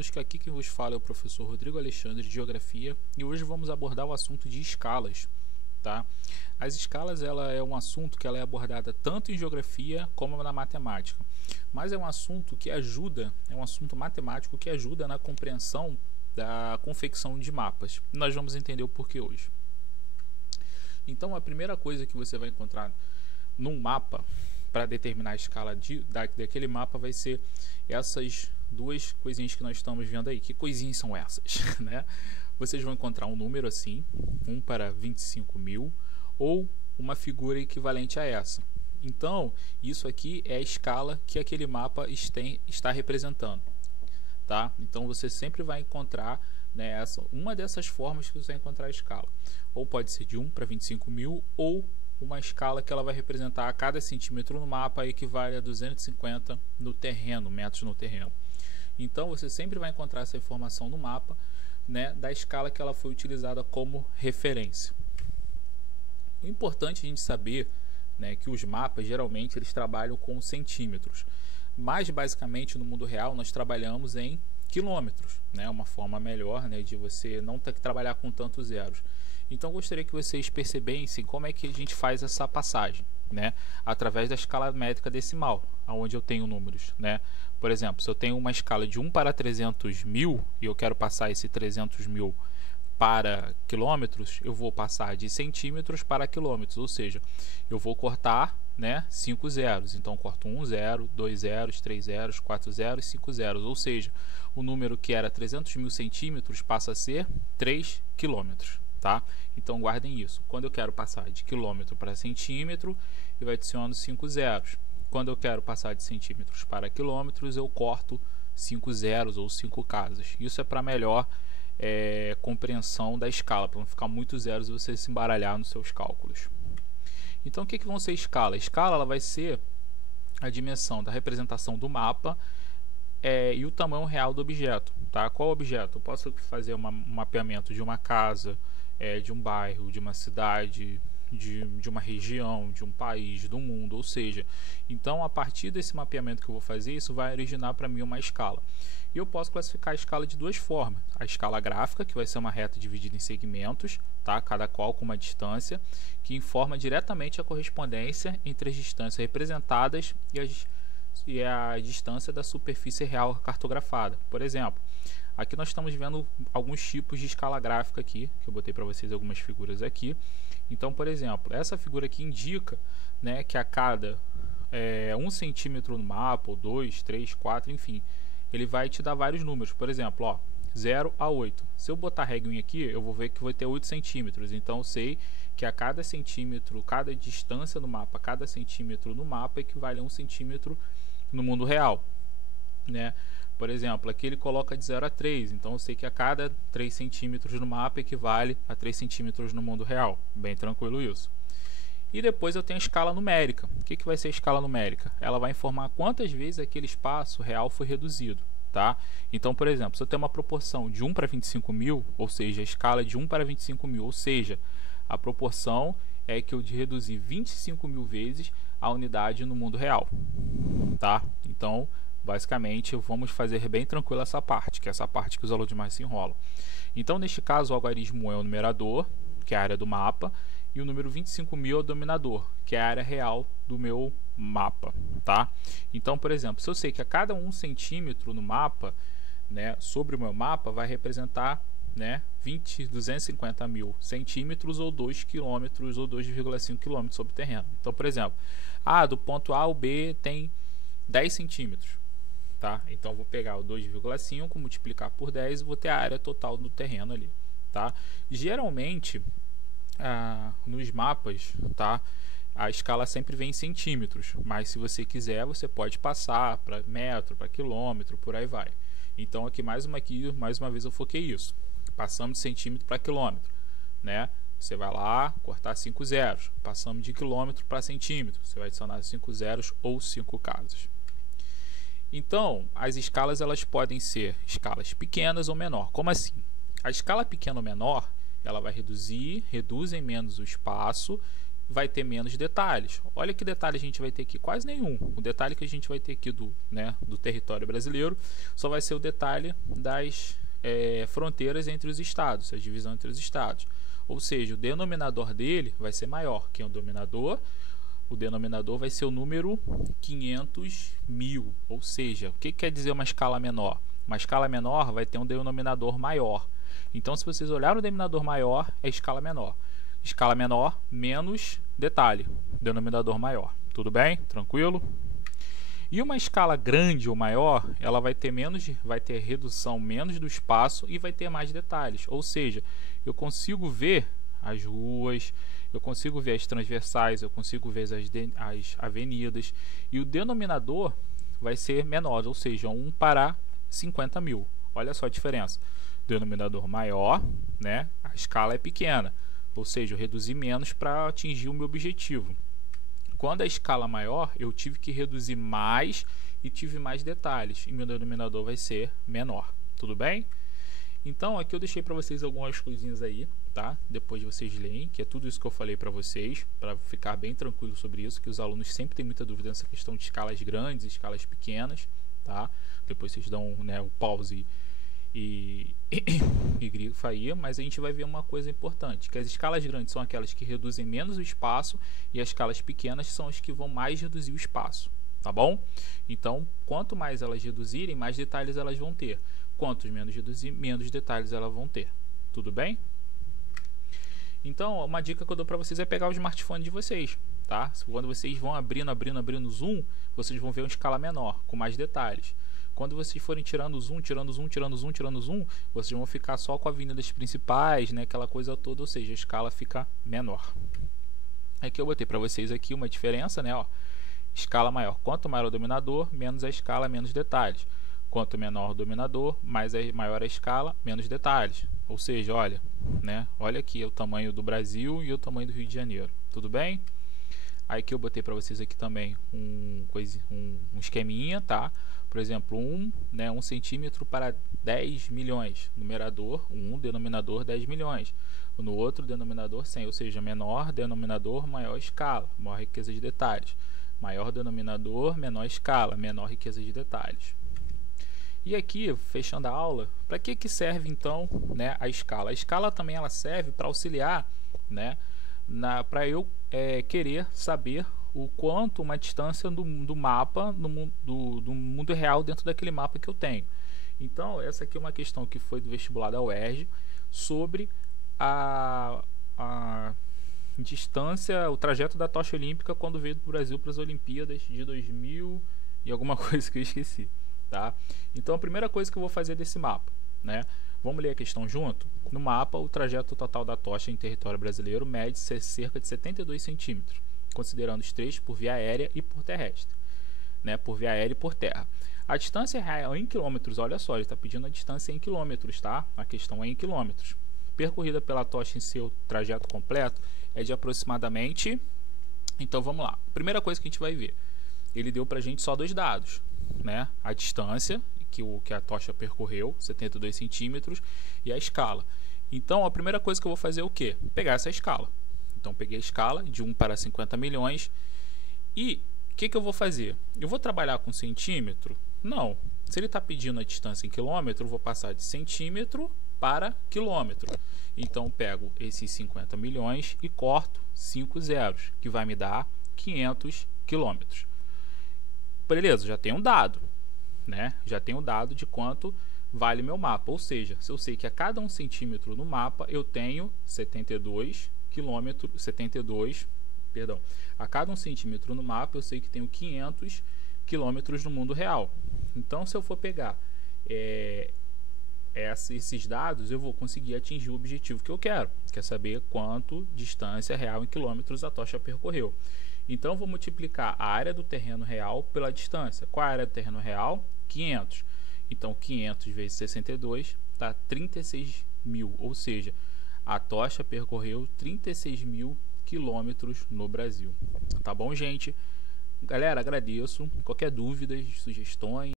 alunos, que aqui quem vos fala é o professor Rodrigo Alexandre de Geografia e hoje vamos abordar o assunto de escalas, tá? As escalas ela é um assunto que ela é abordada tanto em Geografia como na Matemática, mas é um assunto que ajuda, é um assunto matemático que ajuda na compreensão da confecção de mapas. Nós vamos entender o porquê hoje. Então a primeira coisa que você vai encontrar num mapa para determinar a escala daquele mapa vai ser essas duas coisinhas que nós estamos vendo aí. Que coisinhas são essas? Né? Vocês vão encontrar um número assim, 1 para 25 mil, ou uma figura equivalente a essa. Então, isso aqui é a escala que aquele mapa está representando. Tá? Então, você sempre vai encontrar, né, uma dessas formas que você vai encontrar a escala. Ou pode ser de 1 para 25 mil, ou uma escala que ela vai representar a cada centímetro no mapa equivale a 250 no terreno, metros no terreno. Então você sempre vai encontrar essa informação no mapa, né, da escala que ela foi utilizada como referência. O importante a gente saber, né, que os mapas geralmente eles trabalham com centímetros, mas basicamente no mundo real nós trabalhamos em quilômetros, né, uma forma melhor, né, de você não ter que trabalhar com tantos zeros. Então gostaria que vocês percebessem como é que a gente faz essa passagem, né? Através da escala métrica decimal, onde eu tenho números, né? Por exemplo, se eu tenho uma escala de 1 para 300 mil e eu quero passar esse 300 mil para quilômetros, eu vou passar de centímetros para quilômetros, ou seja, eu vou cortar, né, 5 zeros. Então corto 1 zero, 2 zeros, 3 zeros, 4 zeros, 5 zeros, ou seja, o número que era 300 mil centímetros passa a ser 3 quilômetros. Tá? Então guardem isso. Quando eu quero passar de quilômetro para centímetro, eu adiciono 5 zeros. Quando eu quero passar de centímetros para quilômetros, eu corto 5 zeros ou 5 casas. Isso é para melhor compreensão da escala, para não ficar muitos zeros e você se embaralhar nos seus cálculos. Então o que vão ser escala? A escala ela vai ser a dimensão da representação do mapa e o tamanho real do objeto. Tá? Qual objeto? Eu posso fazer um mapeamento de uma casa, de um bairro, de uma cidade, de uma região, de um país, do mundo, ou seja, então a partir desse mapeamento que eu vou fazer, isso vai originar para mim uma escala. E eu posso classificar a escala de duas formas: a escala gráfica, que vai ser uma reta dividida em segmentos, tá? Cada qual com uma distância, que informa diretamente a correspondência entre as distâncias representadas e a distância da superfície real cartografada. Por exemplo, aqui nós estamos vendo alguns tipos de escala gráfica aqui, que eu botei para vocês algumas figuras aqui. Então, por exemplo, essa figura aqui indica, né, que a cada 1 centímetro no mapa, ou 2, 3, 4, enfim, ele vai te dar vários números. Por exemplo, ó, 0 a 8. Se eu botar reguinha aqui, eu vou ver que vai ter 8 centímetros. Então, eu sei que a cada centímetro, cada distância no mapa, cada centímetro no mapa equivale a 1 centímetro no mundo real, né? Por exemplo, aqui ele coloca de 0 a 3, então eu sei que a cada 3 centímetros no mapa equivale a 3 centímetros no mundo real. Bem tranquilo isso. E depois eu tenho a escala numérica. O que vai ser a escala numérica? Ela vai informar quantas vezes aquele espaço real foi reduzido. Tá? Então, por exemplo, se eu tenho uma proporção de 1 para 25 mil, ou seja, a escala de 1 para 25 mil, ou seja, a proporção é que eu reduzi 25 mil vezes a unidade no mundo real. Tá? Então, basicamente, vamos fazer bem tranquilo essa parte, que é essa parte que os alunos mais se enrolam. Então, neste caso, o algarismo é o numerador, que é a área do mapa, e o número 25.000 é o dominador, que é a área real do meu mapa. Tá? Então, por exemplo, se eu sei que a cada 1 centímetro no mapa, né, sobre o meu mapa, vai representar, né, 250 mil centímetros ou 2 quilômetros ou 2,5 quilômetros sobre o terreno. Então, por exemplo, do ponto A ao B tem 10 centímetros. Tá? Então, eu vou pegar o 2,5, multiplicar por 10 e vou ter a área total do terreno ali. Tá? Geralmente, nos mapas, tá, a escala sempre vem em centímetros, mas se você quiser, você pode passar para metro, para quilômetro, por aí vai. Então, aqui mais uma vez eu foquei isso. Passamos de centímetro para quilômetro, né? Você vai lá, cortar 5 zeros. Passamos de quilômetro para centímetro. Você vai adicionar 5 zeros ou 5 casas. Então, as escalas elas podem ser escalas pequenas ou menor. Como assim? A escala pequena ou menor, ela vai reduzem menos o espaço vai ter menos detalhes. Olha que detalhe a gente vai ter aqui, quase nenhum. O detalhe que a gente vai ter aqui do território brasileiro só vai ser o detalhe das fronteiras entre os estados, a divisão entre os estados. Ou seja, o denominador dele vai ser maior. Quem é o denominador? O denominador vai ser o número 500.000. Ou seja, o que quer dizer uma escala menor? Uma escala menor vai ter um denominador maior. Então, se vocês olharem o denominador maior, é escala menor. Escala menor menos detalhe, denominador maior. Tudo bem? Tranquilo? E uma escala grande ou maior, ela vai ter redução menos do espaço e vai ter mais detalhes. Ou seja, eu consigo ver as ruas, eu consigo ver as transversais, eu consigo ver as avenidas, e o denominador vai ser menor, ou seja, 1 para 50.000. Olha só a diferença. Denominador maior, né? A escala é pequena, ou seja, eu reduzi menos para atingir o meu objetivo. Quando a escala é maior, eu tive que reduzir mais e tive mais detalhes, e meu denominador vai ser menor. Tudo bem? Então, aqui eu deixei para vocês algumas coisinhas aí, tá? Depois vocês leem, que é tudo isso que eu falei para vocês, para ficar bem tranquilo sobre isso, que os alunos sempre têm muita dúvida nessa questão de escalas grandes e escalas pequenas, tá? Depois vocês dão, né, o pause e grifa aí, mas a gente vai ver uma coisa importante, que as escalas grandes são aquelas que reduzem menos o espaço e as escalas pequenas são as que vão mais reduzir o espaço, tá bom? Então, quanto mais elas reduzirem, mais detalhes elas vão ter. Quanto menos reduzir, menos detalhes elas vão ter. Tudo bem? Então, uma dica que eu dou para vocês é pegar o smartphone de vocês, tá? Quando vocês vão abrindo o zoom, vocês vão ver uma escala menor, com mais detalhes. Quando vocês forem tirando o zoom, vocês vão ficar só com avenidas principais, né, aquela coisa toda, ou seja, a escala fica menor. Aqui eu botei para vocês aqui uma diferença, né, ó, escala maior. Quanto maior o dominador, menos a escala, menos detalhes. Quanto menor o dominador, maior a escala, menos detalhes. Ou seja, olha, né, olha aqui o tamanho do Brasil e o tamanho do Rio de Janeiro. Tudo bem? Aí que eu botei para vocês aqui também um esqueminha, tá? Por exemplo, 1 centímetro para 10 milhões, numerador 1, denominador 10 milhões. No outro, denominador 100, ou seja, menor denominador, maior escala, maior riqueza de detalhes. Maior denominador, menor escala, menor riqueza de detalhes. E aqui, fechando a aula, para que serve então, né, a escala? A escala também ela serve para auxiliar, né, para eu querer saber o quanto uma distância do mapa do mundo real dentro daquele mapa que eu tenho. Então, essa aqui é uma questão que foi do vestibular da UERJ sobre a distância, o trajeto da tocha olímpica quando veio do Brasil para as Olimpíadas de 2000 e alguma coisa que eu esqueci, tá? Então, a primeira coisa que eu vou fazer desse mapa, né? Vamos ler a questão junto? No mapa, o trajeto total da tocha em território brasileiro mede cerca de 72 centímetros, considerando os trechos por via aérea e por terrestre, né? Por via aérea e por terra. A distância real em quilômetros, olha só, ele está pedindo a distância em quilômetros, tá? A questão é em quilômetros. Percorrida pela tocha em seu trajeto completo é de aproximadamente... Então, vamos lá. Primeira coisa que a gente vai ver. Ele deu para a gente só dois dados, né? A distância que a tocha percorreu, 72 centímetros, e a escala. Então, a primeira coisa que eu vou fazer é o quê? Pegar essa escala. Então, peguei a escala de 1 para 50 milhões. E o que eu vou fazer? Eu vou trabalhar com centímetro? Não. Se ele está pedindo a distância em quilômetro, eu vou passar de centímetro para quilômetro. Então, pego esses 50 milhões e corto 5 zeros, que vai me dar 500 quilômetros. Beleza, já tem um dado, né? Já tem um dado de quanto vale meu mapa. Ou seja, se eu sei que a cada 1 centímetro no mapa eu tenho 72 quilômetros, a cada 1 centímetro no mapa eu sei que tenho 500 quilômetros no mundo real. Então, se eu for pegar esses dados, eu vou conseguir atingir o objetivo que eu quero, que é saber quanto distância real em quilômetros a tocha percorreu. Então, eu vou multiplicar a área do terreno real pela distância. Qual é a área do terreno real? 500. Então, 500 vezes 62 dá 36 mil, ou seja, a tocha percorreu 36 mil quilômetros no Brasil. Tá bom, gente? Galera, agradeço. Qualquer dúvida, sugestões,